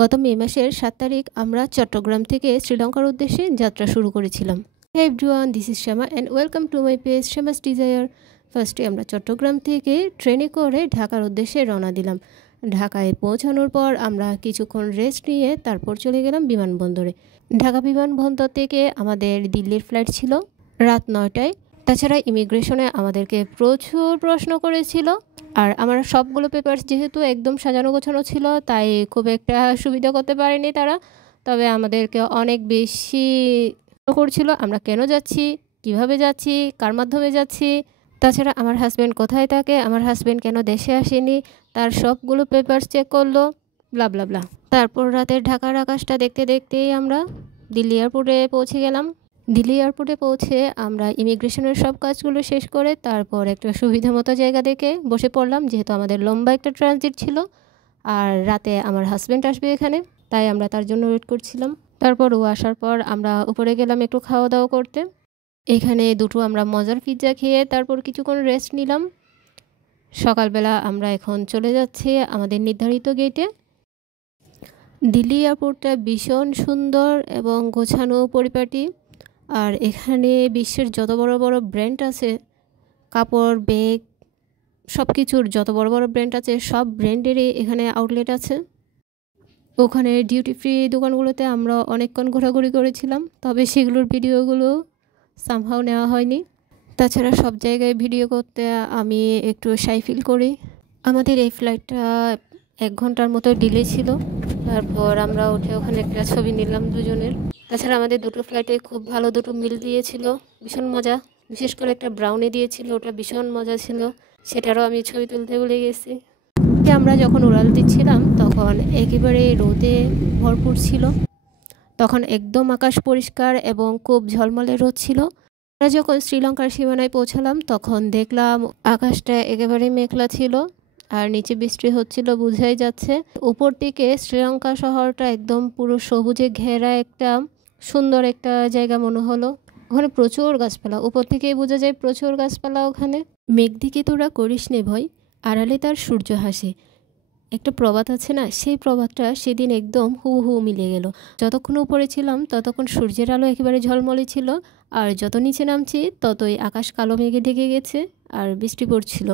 গত মে মাসের 7 তারিখ আমরা চট্টগ্রাম থেকে শ্রীলঙ্কার উদ্দেশ্যে যাত্রা শুরু করেছিলাম। Hey everyone, this is Shyama and welcome to my page Shyama's desire. ফার্স্টে আমরা চট্টগ্রাম থেকে ট্রেনে করে ঢাকার উদ্দেশ্যে রওনা দিলাম। ঢাকায় পৌঁছানোর পর আমরা কিছুক্ষণ রেস্ট নিয়ে তারপর চলে গেলাম বিমানবন্দরে। ঢাকা বিমানবন্দর থেকে আমাদের দিল্লির ফ্লাইট ছিল রাত 9টায়। তাছাড়া ইমিগ্রেশনে আমাদেরকে প্রচুর প্রশ্ন করেছিল, আর আমার সবগুলো পেপারস যেহেতু একদম সাজানো গোছানো ছিল তাই খুব একটা সুবিধা করতে পারেনি তারা। তবে আমাদেরকে অনেক বেশি করছিল আমরা কেন যাচ্ছি, কিভাবে যাচ্ছি, কার মাধ্যমে যাচ্ছি, তাছাড়া আমার হাজব্যান্ড কোথায় থাকে, আমার হাজব্যান্ড কেন দেশে আসেনি, তার সবগুলো পেপারস চেক করলো, ব্লা ব্লা ব্লা। তারপর রাতের ঢাকার আকাশটা দেখতে দেখতেই আমরা দিল্লি এয়ারপোর্টে পৌঁছে গেলাম। দিল্লি এয়ারপোর্টে পৌঁছে আমরা ইমিগ্রেশনের সব কাজগুলো শেষ করে তারপর একটা সুবিধা মতো জায়গা দেখে বসে পড়লাম, যেহেতু আমাদের লম্বা একটা ট্রানজিট ছিল আর রাতে আমার হাজব্যান্ড আসবে এখানে, তাই আমরা তার জন্য ওয়েট করছিলাম। তারপর ও আসার পর আমরা উপরে গেলাম একটু খাওয়া দাওয়া করতে। এখানে দুটো আমরা মজার পিৎজা খেয়ে তারপর কিছুক্ষণ রেস্ট নিলাম। সকালবেলা আমরা এখন চলে যাচ্ছি আমাদের নির্ধারিত গেটে। দিল্লি এয়ারপোর্টটা ভীষণ সুন্দর এবং গোছানো পরিপাটি, আর এখানে বিশ্বের যত বড় বড় ব্র্যান্ড আছে, কাপড়, ব্যাগ, সব কিছুর যত বড় বড় ব্র্যান্ড আছে সব ব্র্যান্ডেরই এখানে আউটলেট আছে। ওখানে ডিউটি ফ্রি দোকানগুলোতে আমরা অনেকক্ষণ ঘোরাঘুরি করেছিলাম, তবে সেগুলোর ভিডিওগুলো সামহাও নেওয়া হয়নি। তাছাড়া সব জায়গায় ভিডিও করতে আমি একটু শাই ফিল করি। আমাদের এই ফ্লাইটটা 1 ঘন্টার মতো ডিলে ছিল। তারপর আমরা উঠে ওখানে একটা ছবি নিলাম দুজনের। তাছাড়া আমাদের দুটো ফ্লাইটে খুব ভালো দুটো মিল দিয়েছিল, ভীষণ মজা। বিশেষ করে একটা ব্রাউনি দিয়েছিল, ওটা ভীষণ মজা ছিল, সেটারও আমি ছবি তুলতে ভুলে গেছি। আমরা যখন উড়াল দিচ্ছিলাম তখন একেবারে রোদে ভরপুর ছিল, তখন একদম আকাশ পরিষ্কার এবং খুব ঝলমলে রোদ ছিল। আমরা যখন শ্রীলঙ্কার সীমানায় পৌঁছালাম তখন দেখলাম আকাশটা একেবারে মেঘলা ছিল আর নিচে বৃষ্টি হচ্ছিল, বোঝাই যাচ্ছে। উপর থেকে শ্রীলঙ্কা শহরটা একদম পুরো সবুজে ঘেরা একটা সুন্দর একটা জায়গা মনে হলো। ওখানে প্রচুর গাছপালা, উপর থেকেই বোঝা যায় প্রচুর গাছপালা ওখানে। মেঘ দিকে তোরা করিস নে ভয়, আড়ালে তার সূর্য হাসে, একটা প্রবাদ আছে না, সেই প্রবাদটা সেদিন একদম হুবহু মিলে গেল। যতক্ষণ উপরে ছিলাম ততক্ষণ সূর্যের আলো একেবারে ঝলমলে ছিল, আর যত নিচে নামছি ততই আকাশ কালো মেঘে ঢেকে গেছে আর বৃষ্টি পড়ছিল।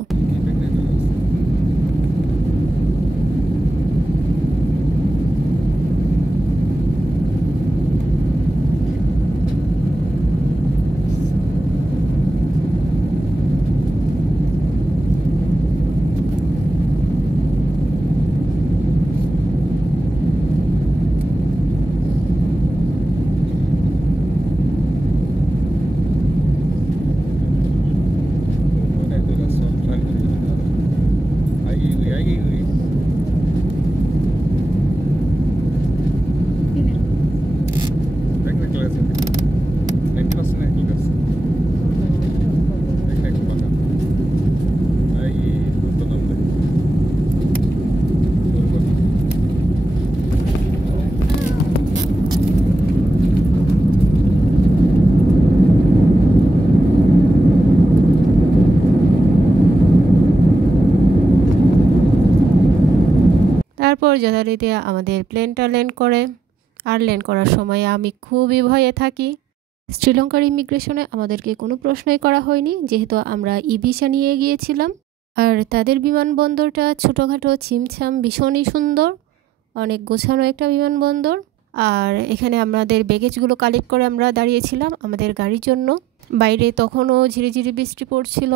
তারপর যথারীতি আমাদের প্লেনটা ল্যান্ড করে, আর ল্যান্ড করার সময় আমি খুবই ভয়ে থাকি। শ্রীলঙ্কার ইমিগ্রেশনে আমাদেরকে কোনো প্রশ্নই করা হয়নি, যেহেতু আমরা ই ভিসা নিয়ে গিয়েছিলাম। আর তাদের বিমানবন্দরটা ছোটোখাটো ছিমছাম, ভীষণই সুন্দর, অনেক গোছানো একটা বিমানবন্দর। আর এখানে আমাদের ব্যাগেজগুলো কালেক্ট করে আমরা দাঁড়িয়েছিলাম আমাদের গাড়ির জন্য। বাইরে তখনও ঝিরিঝিরি বৃষ্টি পড়ছিল।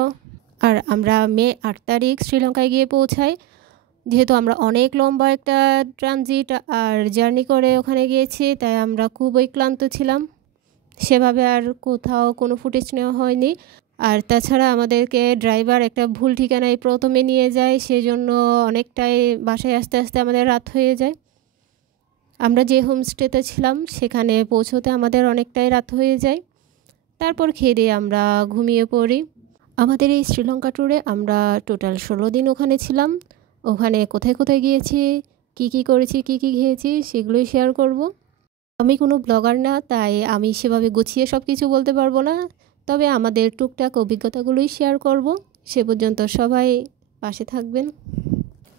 আর আমরা মে 8 তারিখ শ্রীলঙ্কায় গিয়ে পৌঁছাই। যেহেতু আমরা অনেক লম্বা একটা ট্রানজিট আর জার্নি করে ওখানে গিয়েছি, তাই আমরা খুবই ক্লান্ত ছিলাম। সেভাবে আর কোথাও কোনো ফুটেজ নেওয়া হয়নি। আর তাছাড়া আমাদেরকে ড্রাইভার একটা ভুল ঠিকানায় প্রথমে নিয়ে যায়, সেজন্য অনেকটাই বাসায় আসতে আসতে আমাদের রাত হয়ে যায়। আমরা যে হোমস্টেতে ছিলাম সেখানে পৌঁছোতে আমাদের অনেকটাই রাত হয়ে যায়। তারপর খেয়ে দিয়ে আমরা ঘুমিয়ে পড়ি। আমাদের এই শ্রীলঙ্কা ট্যুরে আমরা টোটাল 16 দিন ওখানে ছিলাম। ওখানে কোথায় কোথায় গিয়েছি, কি কি করেছি, কি কি খেয়েছি, সেগুলোই শেয়ার করব। আমি কোনো ব্লগার না, তাই আমি সেভাবে গুছিয়ে সব কিছু বলতে পারবো না, তবে আমাদের টুকটাক অভিজ্ঞতাগুলোই শেয়ার করব। সে পর্যন্ত সবাই পাশে থাকবেন।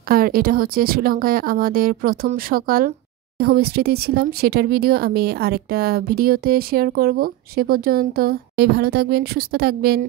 আর এটা হচ্ছে শ্রীলঙ্কায় আমাদের প্রথম সকাল। হোমস্টেতে ছিলাম সেটার ভিডিও আমি আরেকটা ভিডিওতে শেয়ার করব। সে পর্যন্ত ভালো থাকবেন, সুস্থ থাকবেন।